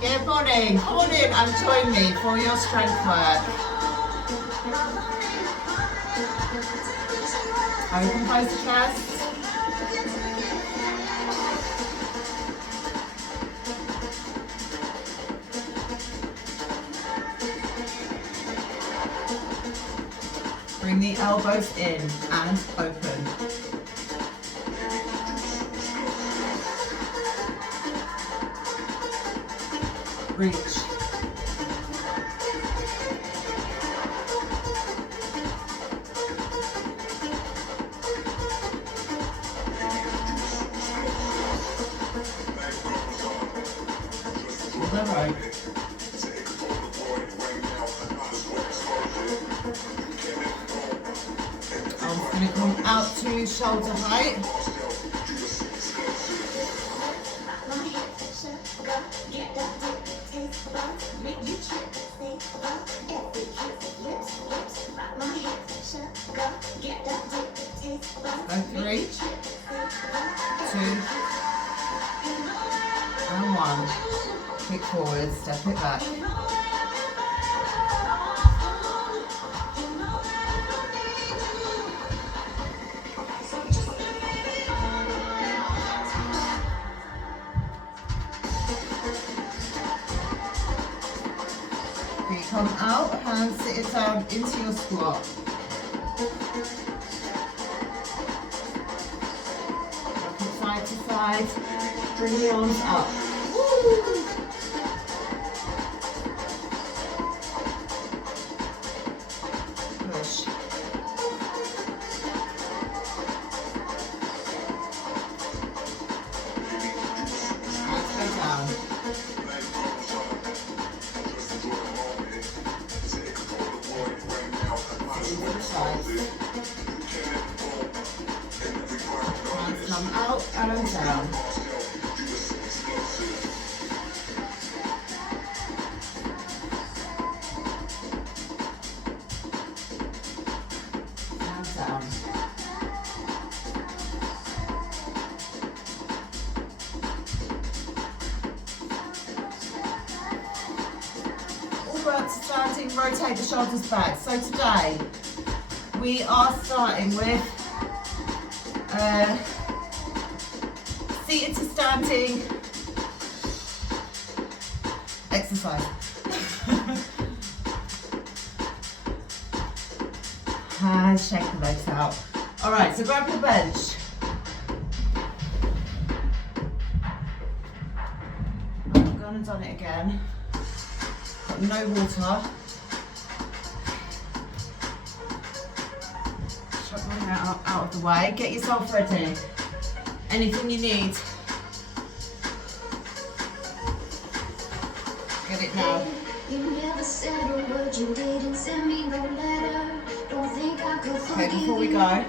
Good morning. Come on in and join me for your strength work. Open, close the chest. Bring the elbows in and open. Reach. All right. I'm going to come out to shoulder height. Go 3, 2, and 1. Kick forward, step it back. Feet come out, hands sit it down into your squat. Side to side, bring the arms up. Woo! Push. Hands go down. To the side. Hands come out and down. And down. All work to standing, rotate the shoulders back. So today we are starting with seated to standing exercise. And shake the legs out. All right, so grab your bench. I've gone and done it again. Got no water. Shut my hair out of the way. Get yourself ready. Anything you need. Get it now. You never said a word, you didn't send me no letter. Don't think I could Okay, forgive before we you. go,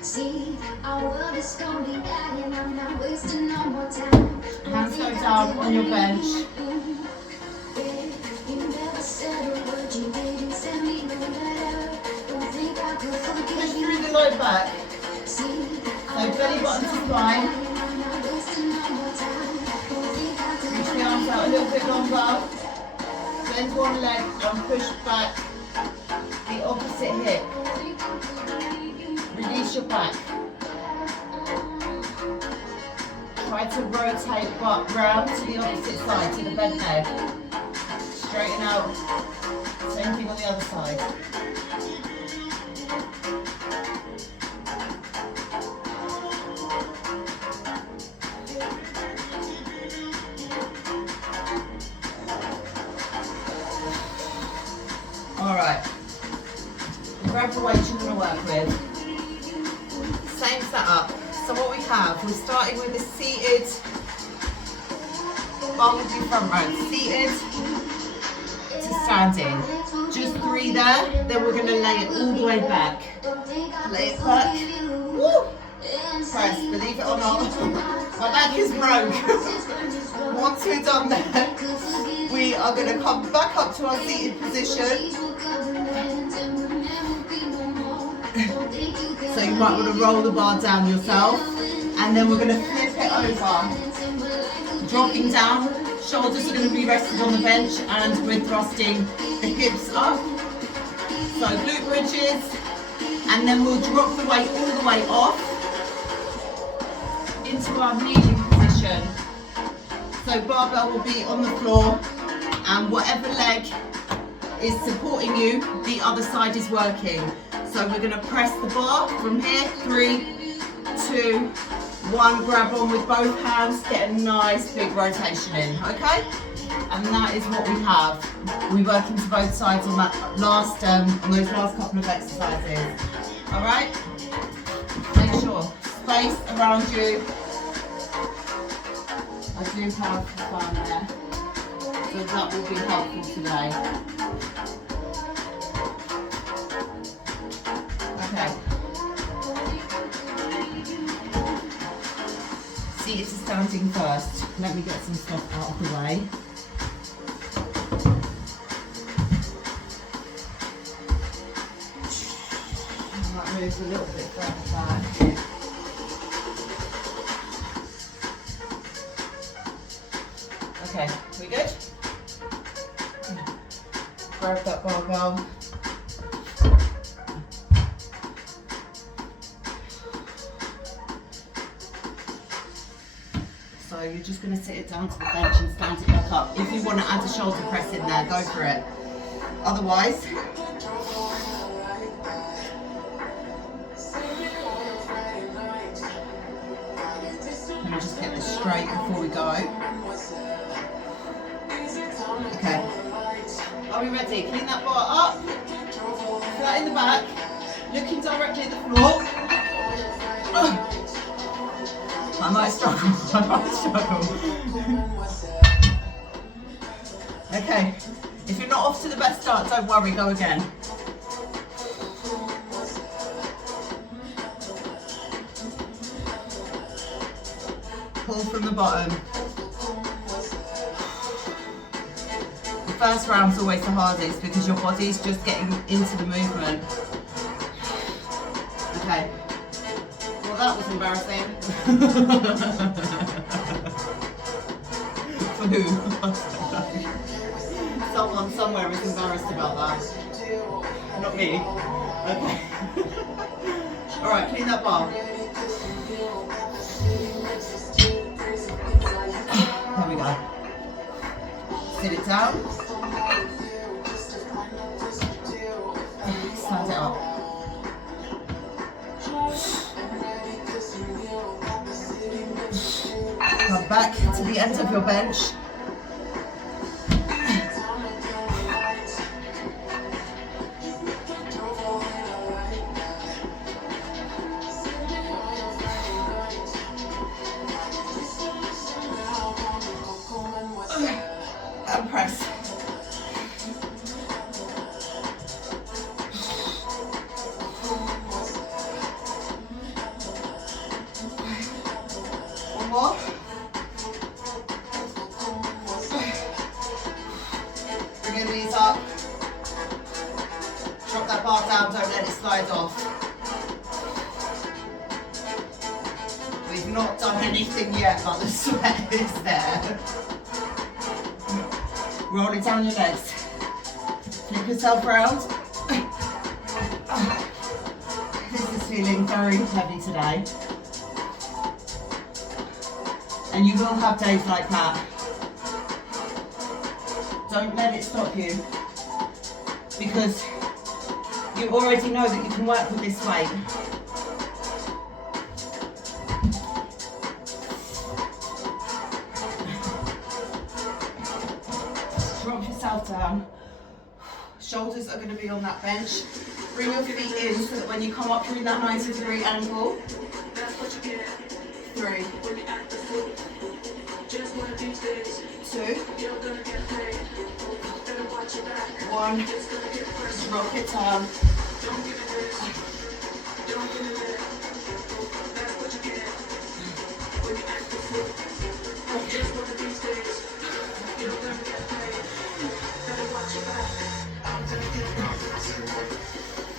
See, our world is gonna be dying. I'm not wasting no more time. hands go down on your bench. You never said a word, you didn't send me no letter. Don't think I could Push forgive through you. the low back. See, So belly button to spine. I'm not wasting no more time. Don't think I could Reach the arms out a little bit longer. Bend one leg and push back the opposite hip. Release your back. Try to rotate butt round to the opposite side, to the bent leg. Straighten out. Same thing on the other side. All right. Grab the weights you're going to work with. Same setup. So what we have, we're starting with a seated, bar with your front row. Seated to standing. Just 3 there. Then we're going to lay it all the way back. Lay it back. Woo! Press, believe it or not. My back is broke. Once we're done there, we are going to come back up to our seated position. So you might want to roll the bar down yourself. And then we're going to flip it over. Dropping down, Shoulders are going to be rested on the bench and we're thrusting the hips up. So glute bridges, and then we'll drop the weight all the way off into our kneeling position. So barbell will be on the floor and whatever leg is supporting you, the other side is working. So we're going to press the bar from here, 3, 2, 1, grab on with both hands, get a nice big rotation in, okay? And that is what we have. We work into both sides on that last, on those last couple of exercises. All right? Make sure space around you. I do have fun there, so that will be helpful today. Okay. Seated to standing first. Let me get some stuff out of the way. That moves a little bit further back. Okay, we good? Grab that barbell. So you're just going to sit it down to the bench and stand it back up. If you want to add a shoulder press in there, go for it. Otherwise, let me just get this straight before we go. Okay. Are we ready? Clean that bar up. Flat in the back. Looking directly at the floor. I might struggle. Okay. If you're not off to the best start, don't worry. Go again. Pull from the bottom. The first round's always the hardest because your body's just getting into the movement. Okay. Well, that was embarrassing. For who? Someone somewhere is embarrassed about that. Not me. Okay. Alright, clean that bar. There we go. Sit it down. Stand it up. Come back to the end of your bench. And press. One more. Bring your knees up. Drop that bar down, don't let it slide off. We've not done anything yet, but the sweat is there. Roll it down your legs. Flip yourself round. This is feeling very heavy today. And you will have days like that. Don't let it stop you. Because you already know that you can work with this weight. Drop yourself down. Shoulders are going to be on that bench. Bring your feet in so that when you come up through that 90-degree angle. 3, 2, 1. Drop it down.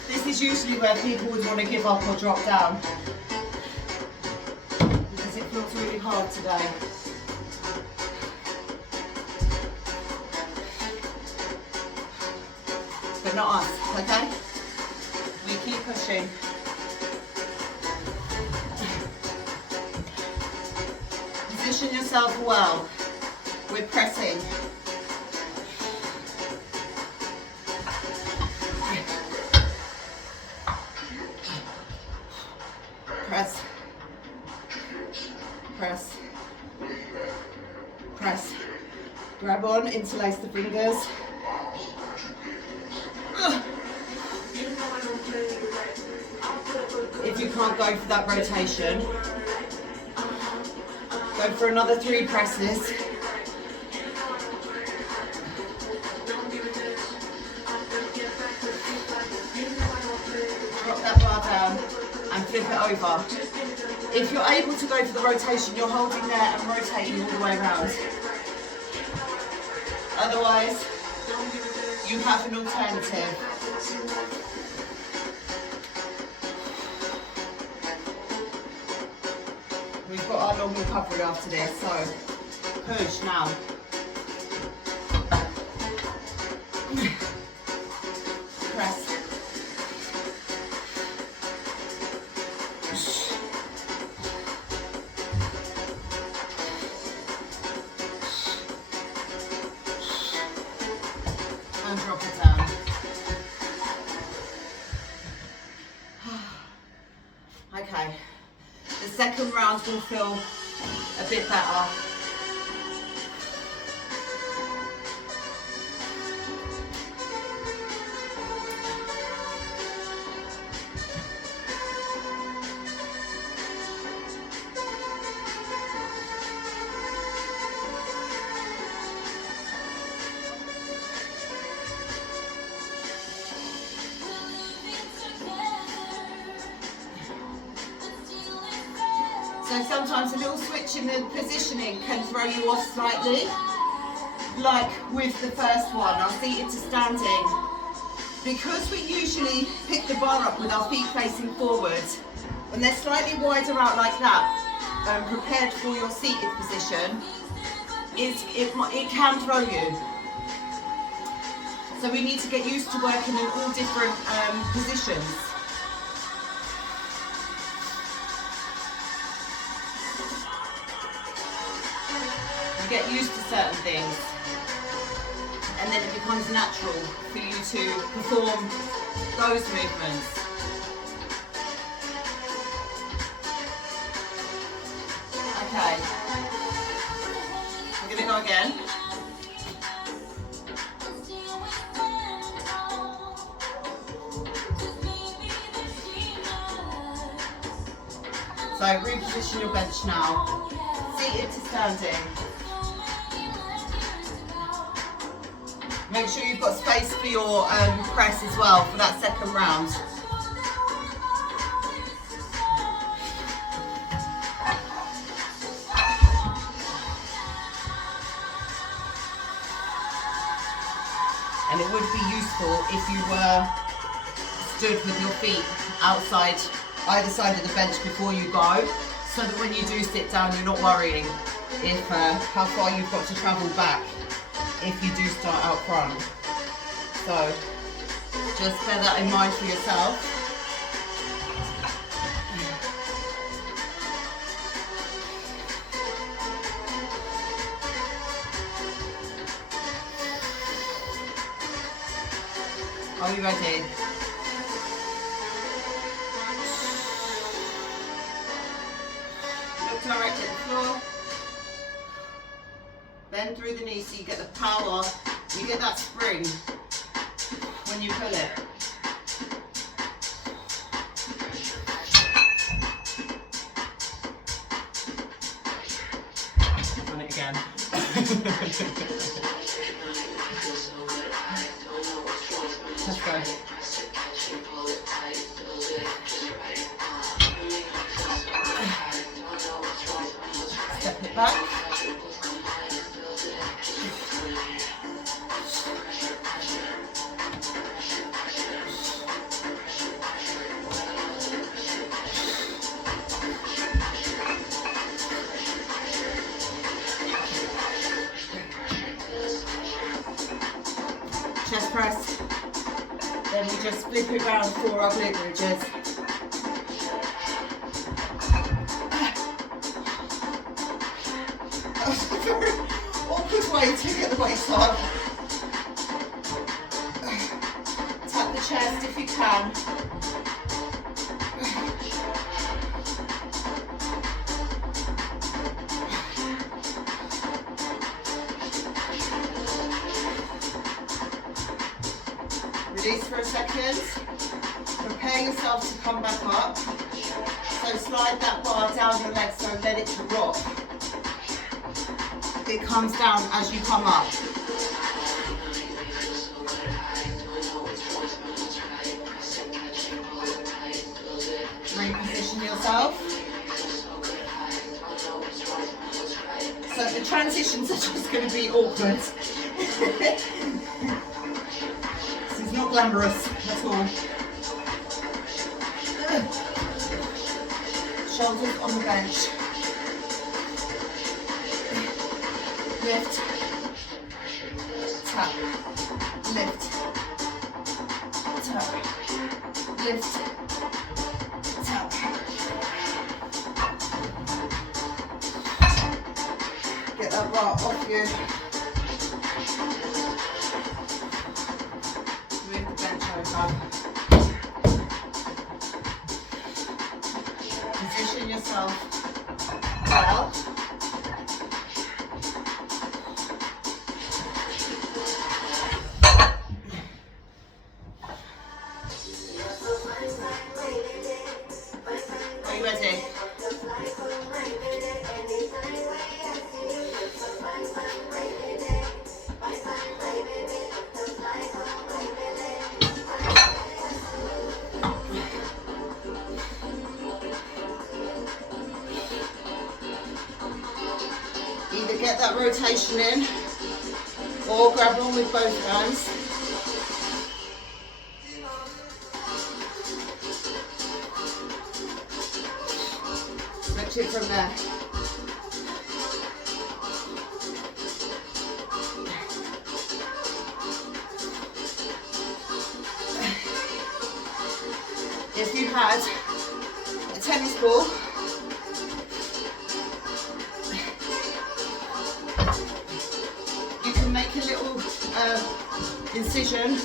This is usually where people would want to give up or drop down. Because it feels really hard today. but not us, okay? We keep pushing. Position yourself well. We're pressing. Press. Press. Press. Grab on, interlace the fingers. If you can't go for that rotation, go for another 3 presses. Drop that bar down and flip it over. If you're able to go for the rotation, you're holding there and rotating all the way around. Otherwise, you have an alternative. We've got our long recovery after this, so push now. Press. And drop it down. Okay. The second round will feel a bit better. So sometimes a little switch in the positioning can throw you off slightly, like with the first one, our seated to standing. Because we usually pick the bar up with our feet facing forward, when they're slightly wider out like that, prepared for your seated position, it can throw you. So we need to get used to working in all different positions. Get used to certain things, and then it becomes natural for you to perform those movements. Okay, we're going to go again. So reposition your bench now, seated to standing. Make sure you've got space for your press as well for that second round. And it would be useful if you were stood with your feet outside either side of the bench before you go, so that when you do sit down you're not worrying if how far you've got to travel back if you do start out front. So just bear that in mind for yourself. Are you ready? Look direct at the floor. Bend through the knees so you get the power, you get that spring when you pull it. Done it again. Let's go. Step it back. Chest press. Then we just flip it round for our glute bridges. That was a very awkward way to get the weight on. Tap the chest if you can. Release for a second. Prepare yourself to come back up. So slide that bar down your legs, so let it drop. It comes down as you come up. Reposition yourself. So the transitions are just going to be awkward. This is not glamorous at all. Shoulders on the bench. Lift, tap, lift, tap, lift, tap. Get that bar off you. Move the bench over. Position yourself well. Are you ready? Either get that rotation in or grab on with both hands. Switch it from there. If you had a tennis ball, you can make a little incision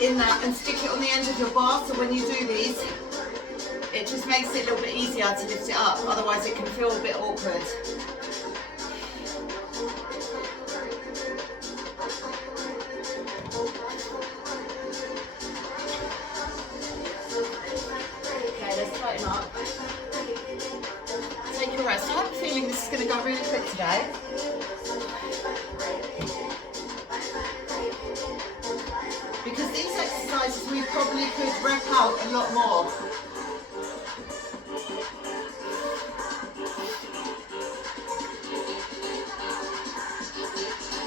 in that and stick it on the end of your bar, so when you do these, it just makes it a little bit easier to lift it up, otherwise it can feel a bit awkward. Okay, let's tighten up. Take a rest. I have a feeling this is going to go really quick today. Because these exercises we probably could rep out a lot more.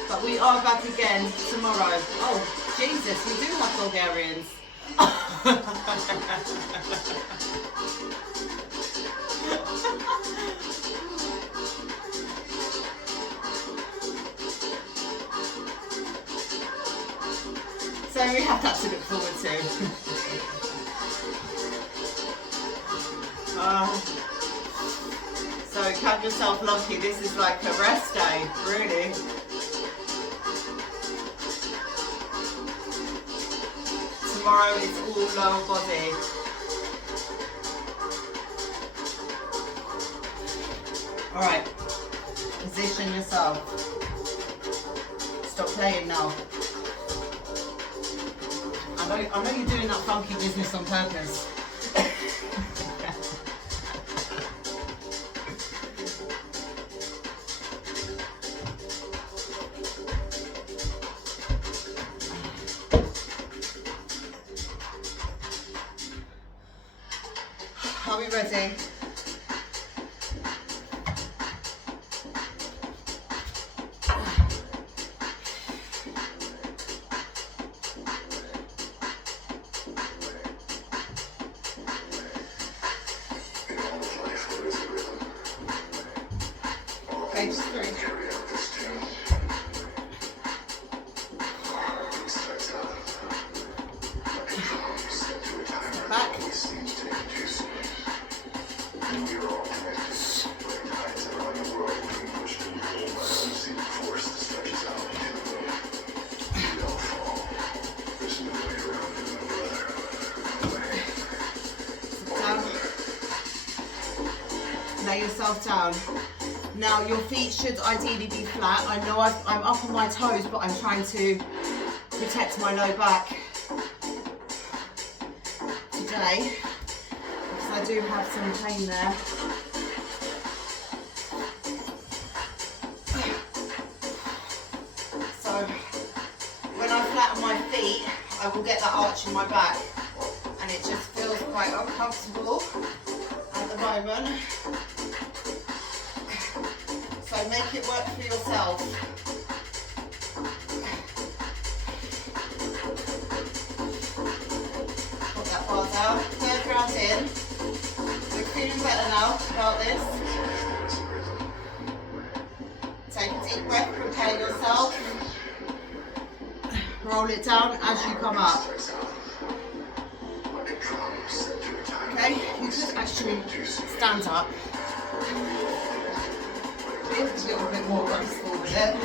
But we are back again tomorrow. Oh, Jesus, we do have Bulgarians. So we have that to look forward to. So count yourself lucky, this is like a rest day, really. Tomorrow it's all lower body. Alright, position yourself. Stop playing now. I know you're doing that funky business on purpose. Are we ready? Page 3. lay yourself down. Now your feet should ideally be flat. I know I'm up on my toes, but I'm trying to protect my low back today because I do have some pain there. So when I flatten my feet, I will get that arch in my back, and it just feels quite uncomfortable at the moment. So make it work for yourself. Put that bar down. Third round in. We're feeling better now about this. Take a deep breath, prepare yourself. Roll it down as you come up. Okay, you could actually stand up. Be a little bit more graceful with it.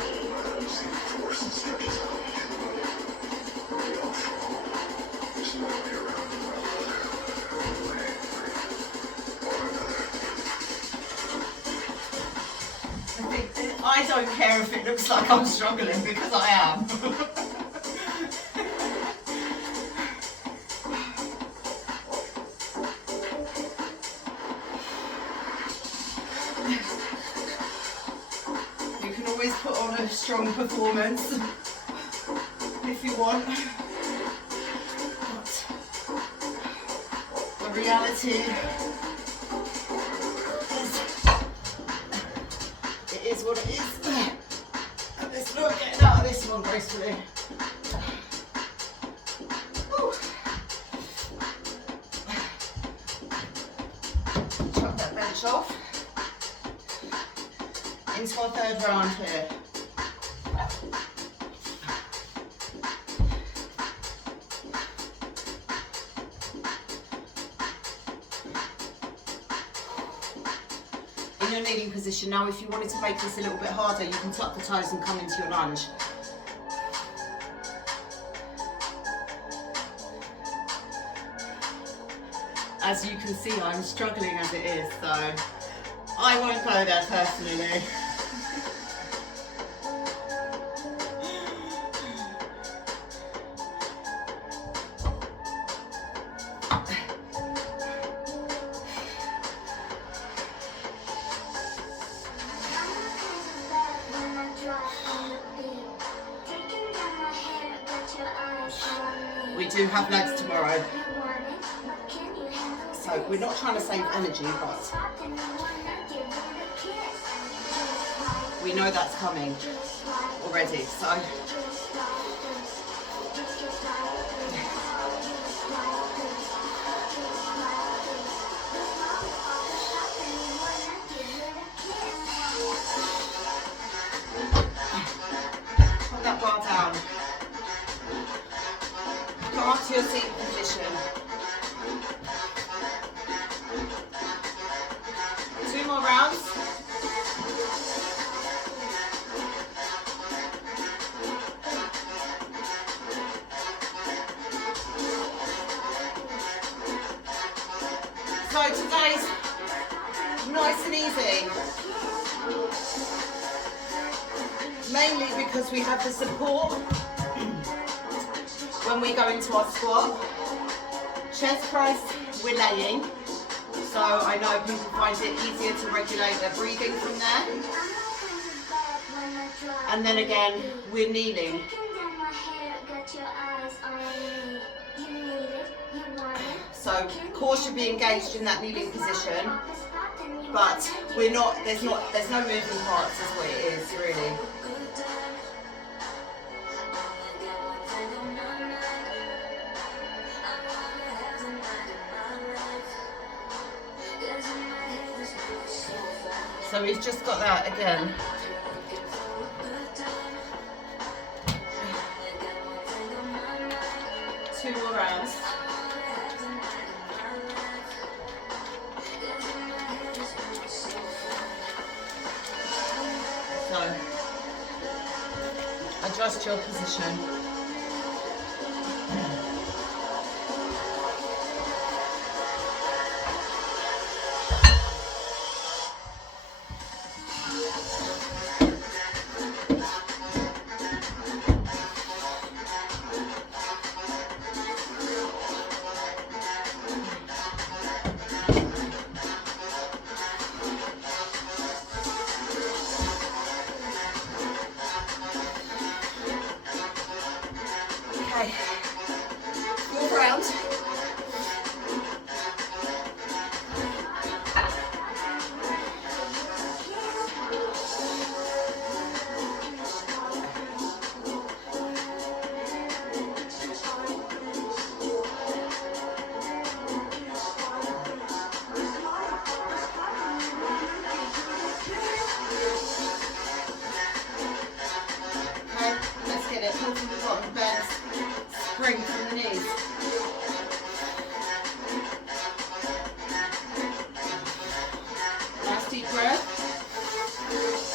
I don't care if it looks like I'm struggling, because I am. You can always put on a strong performance if you want. But the reality is what it is. And let's look at getting out of this one gracefully. Chop that bench off. Into our third round here. In your kneeling position. Now if you wanted to make this a little bit harder, you can tuck the toes and come into your lunge. As you can see, I'm struggling as it is, so I won't go there personally. We do have legs tomorrow, so we're not trying to save energy, but we know that's coming already, so put that bar down. Come up to your seated position. 2 more rounds. So today's nice and easy. Mainly because we have the support when we go into our squat. Chest press, we're laying, so I know people find it easier to regulate their breathing from there. And then again, we're kneeling. So core should be engaged in that kneeling position, but we're not. There's no moving parts, is what it is really. So we've just got that again. Two more rounds. So adjust your position. Okay, 4th round. Pull from the bottom, bend, spring from the knees. Nice deep breath.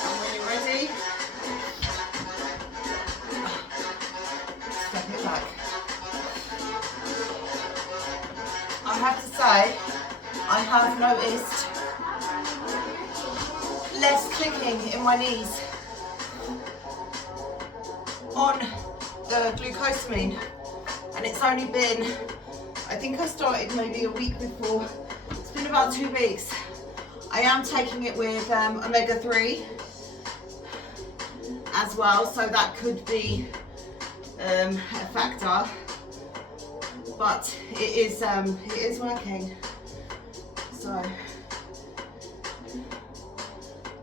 And when you're ready, step it back. I have to say, I have noticed less clicking in my knees on the glucosamine, and it's only been, I think I started maybe a week before. It's been about 2 weeks. I am taking it with omega-3 as well, so that could be a factor, but it is working. So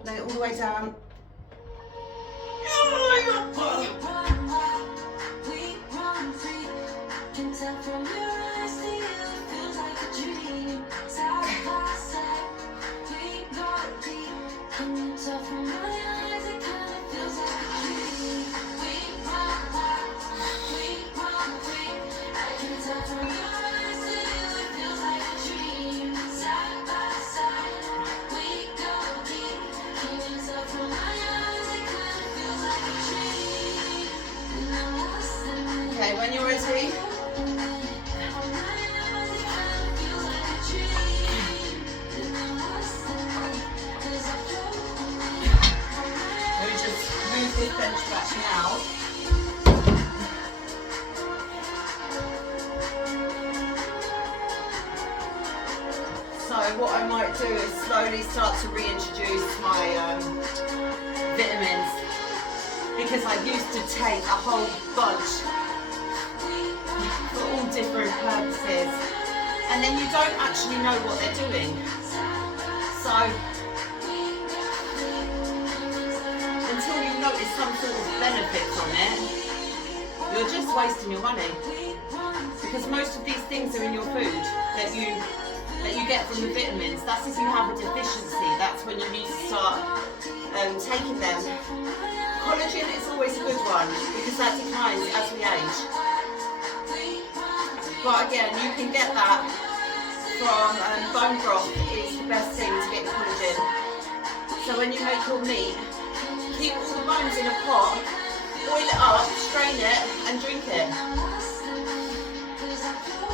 lay it all the way down. Okay, when you're ready, we just move this bench back now. So what I might do is slowly start to reintroduce my vitamins, because I used to take a whole bunch for all different purposes, and then you don't actually know what they're doing. So until you notice some sort of benefit from it, you're just wasting your money, because most of these things are in your food that you get from the vitamins. That's if you have a deficiency. That's when you need to start taking them. Collagen is always a good one, because that declines as we age. But again, you can get that from bone broth. Is the best thing to get collagen. So when you make your meat, keep all the bones in a pot, boil it up, strain it, and drink it.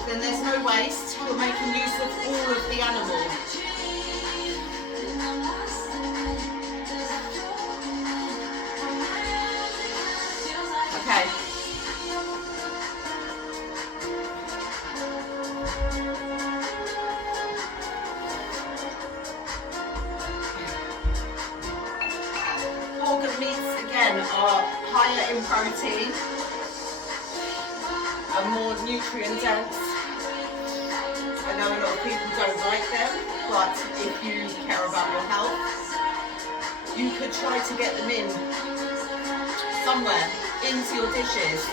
Then there's no waste. You're making use of all of the animal. Okay. Organ meats again are higher in protein and more nutrient dense. I know a lot of people don't like them, but if you care about your health, you could try to get them in somewhere into your dishes,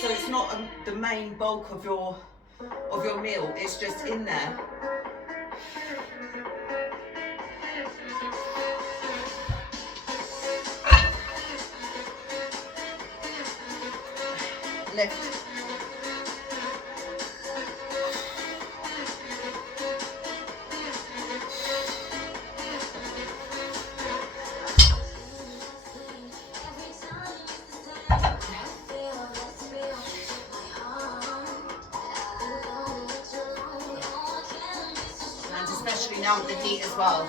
so it's not the main bulk of your meal. It's just in there. Lift. Especially now with the heat as well,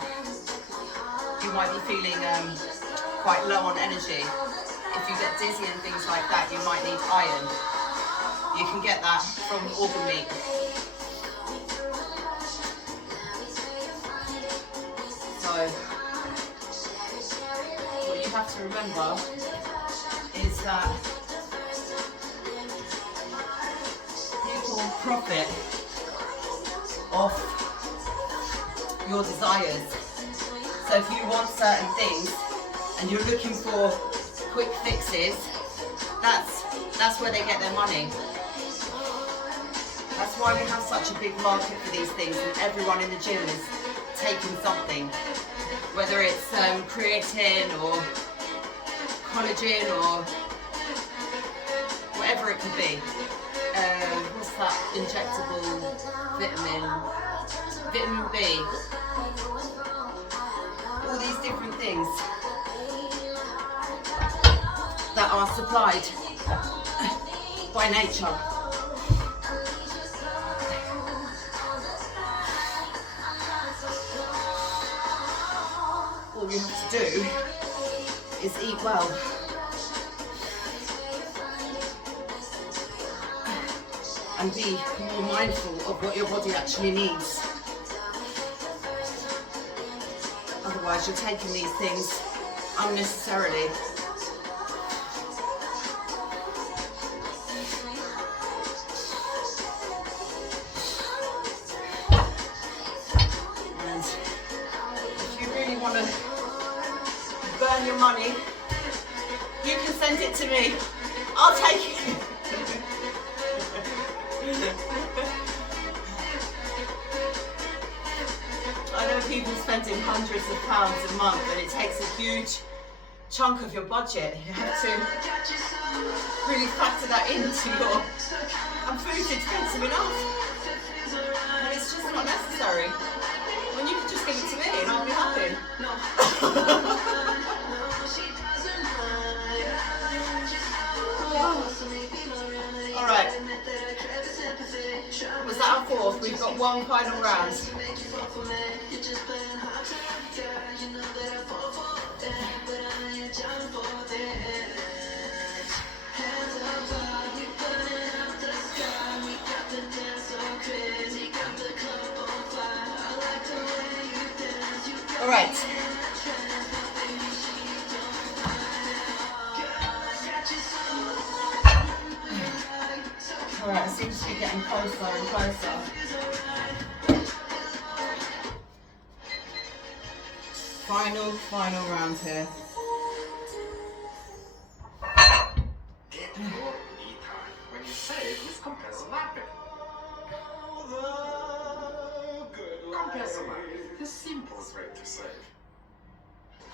you might be feeling quite low on energy. If you get dizzy and things like that, you might need iron. You can get that from organ meat. So what you have to remember is that profit off your desires. So if you want certain things and you're looking for quick fixes, that's where they get their money. That's why we have such a big market for these things, and everyone in the gym is taking something, whether it's creatine or collagen or whatever it could be. What's that injectable vitamin? Vitamin B. All these different things that are supplied by nature. All you have to do is eat well. And be more mindful of what your body actually needs. Otherwise you're taking these things unnecessarily. And if you really want to burn your money, you can send it to me. I'll take it. I know people spending hundreds of pounds a month, and it takes a huge chunk of your budget. You have to really factor that into your, and food's expensive enough, and it's just not necessary. When you can just give it to me and I'll be happy. Alright, was that our fourth? We've got one final round. Alright. Alright, it seems to be getting closer and closer. Final round here. When you save with Compressor Mapping. Compressor Mapping, the simplest way to save.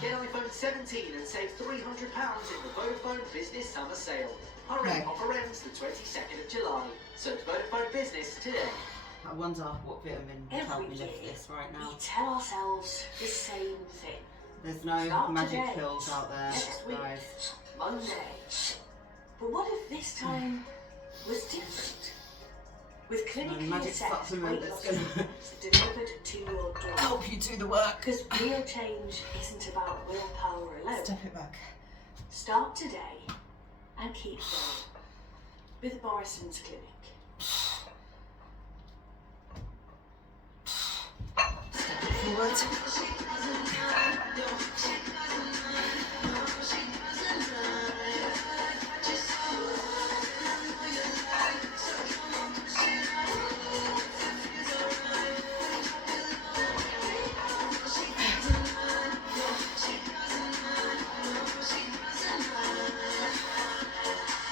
Get iPhone 17 and save £300 in the Vodafone Business Summer Sale. Hurry, Okay. offer ends the 22nd of July. Search Vodafone Business today. I wonder what vitamin would help me lift this right now. We tell ourselves the same thing. There's no Start magic today, pills out there, next week, guys. Monday. But what if this time was different? With No clinically magic assessed supplement weight that's loss going to treatments delivered to your door. help you do the work. Because real change isn't about willpower alone. Step it back. Start today and keep going with Morrison's Clinic. Step it forward.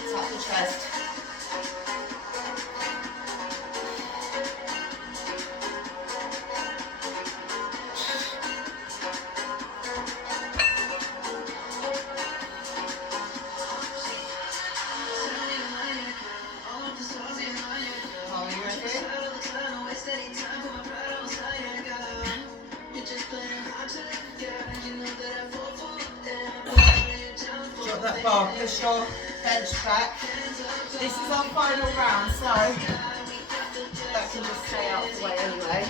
Tap the chest. Are you ready? Drop that bar, push your bench back. This is our final round, so that can just stay out of the way anyway.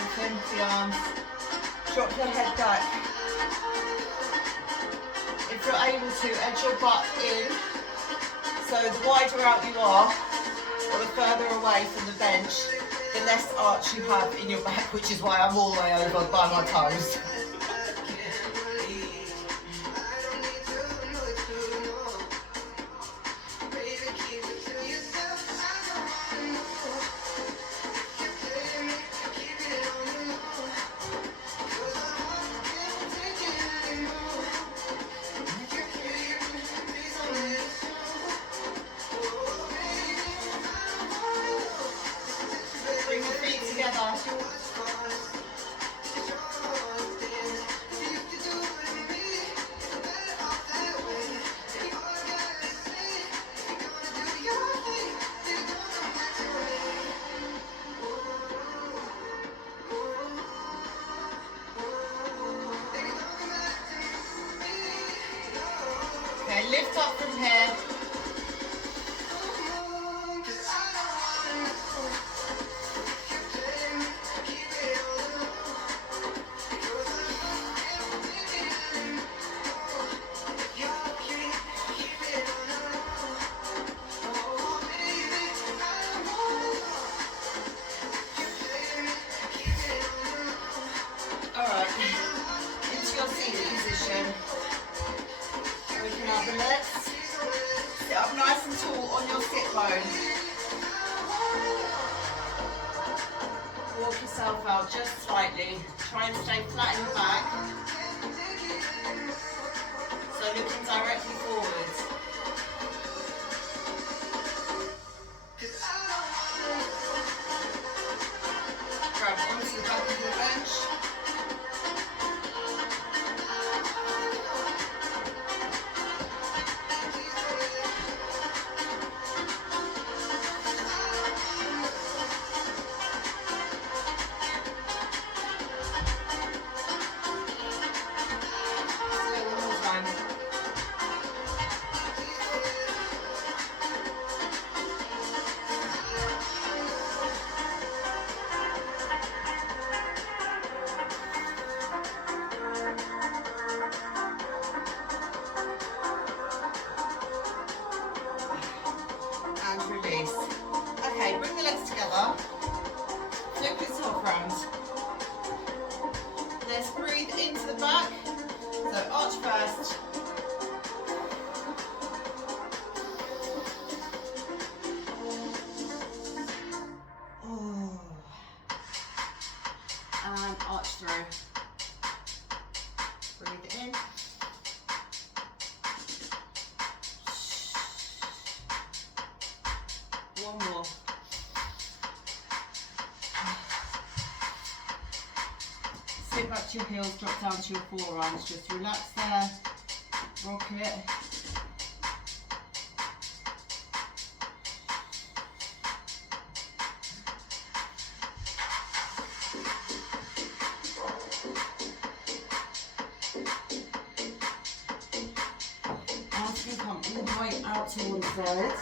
Lengthen the arms. Drop your head back. If you're able to, edge your butt in. So the wider out you are, or the further away from the bench, the less arch you have in your back, which is why I'm all the way over by my toes. Bring your feet together. Okay, lift up from here. Alright, into your seated position. Open up the legs. Sit up nice and tall on your sit bone. Walk yourself out just slightly. Try and stay flat in the back. So looking directly forwards. Grab onto the back of your bench. And release. Okay, bring the legs together. Flip yourself round. Let's breathe into the back. So arch first. Oh. And arch through. Breathe in. One more. Sit back to your heels, drop down to your forearms. Just relax there. Rock it. Arms can come all the way out to one side.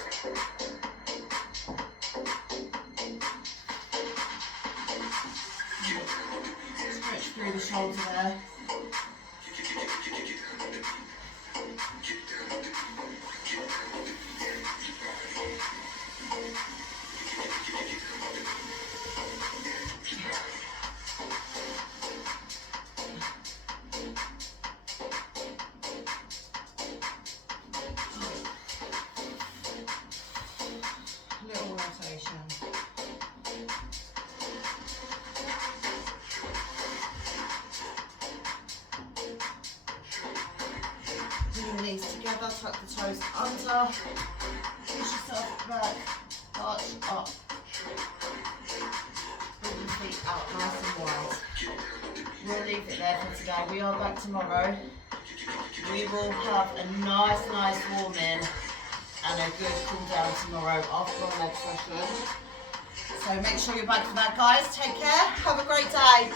Stretch through the shoulder there. Little rotation. Bring your knees together, tuck the toes under, push yourself back, arch up. Bring your feet out nice and wide. We'll leave it there for today. We are back tomorrow. We will have a nice warm in and a good cool down tomorrow after our leg session. So make sure you're back for that, guys. Take care. Have a great day.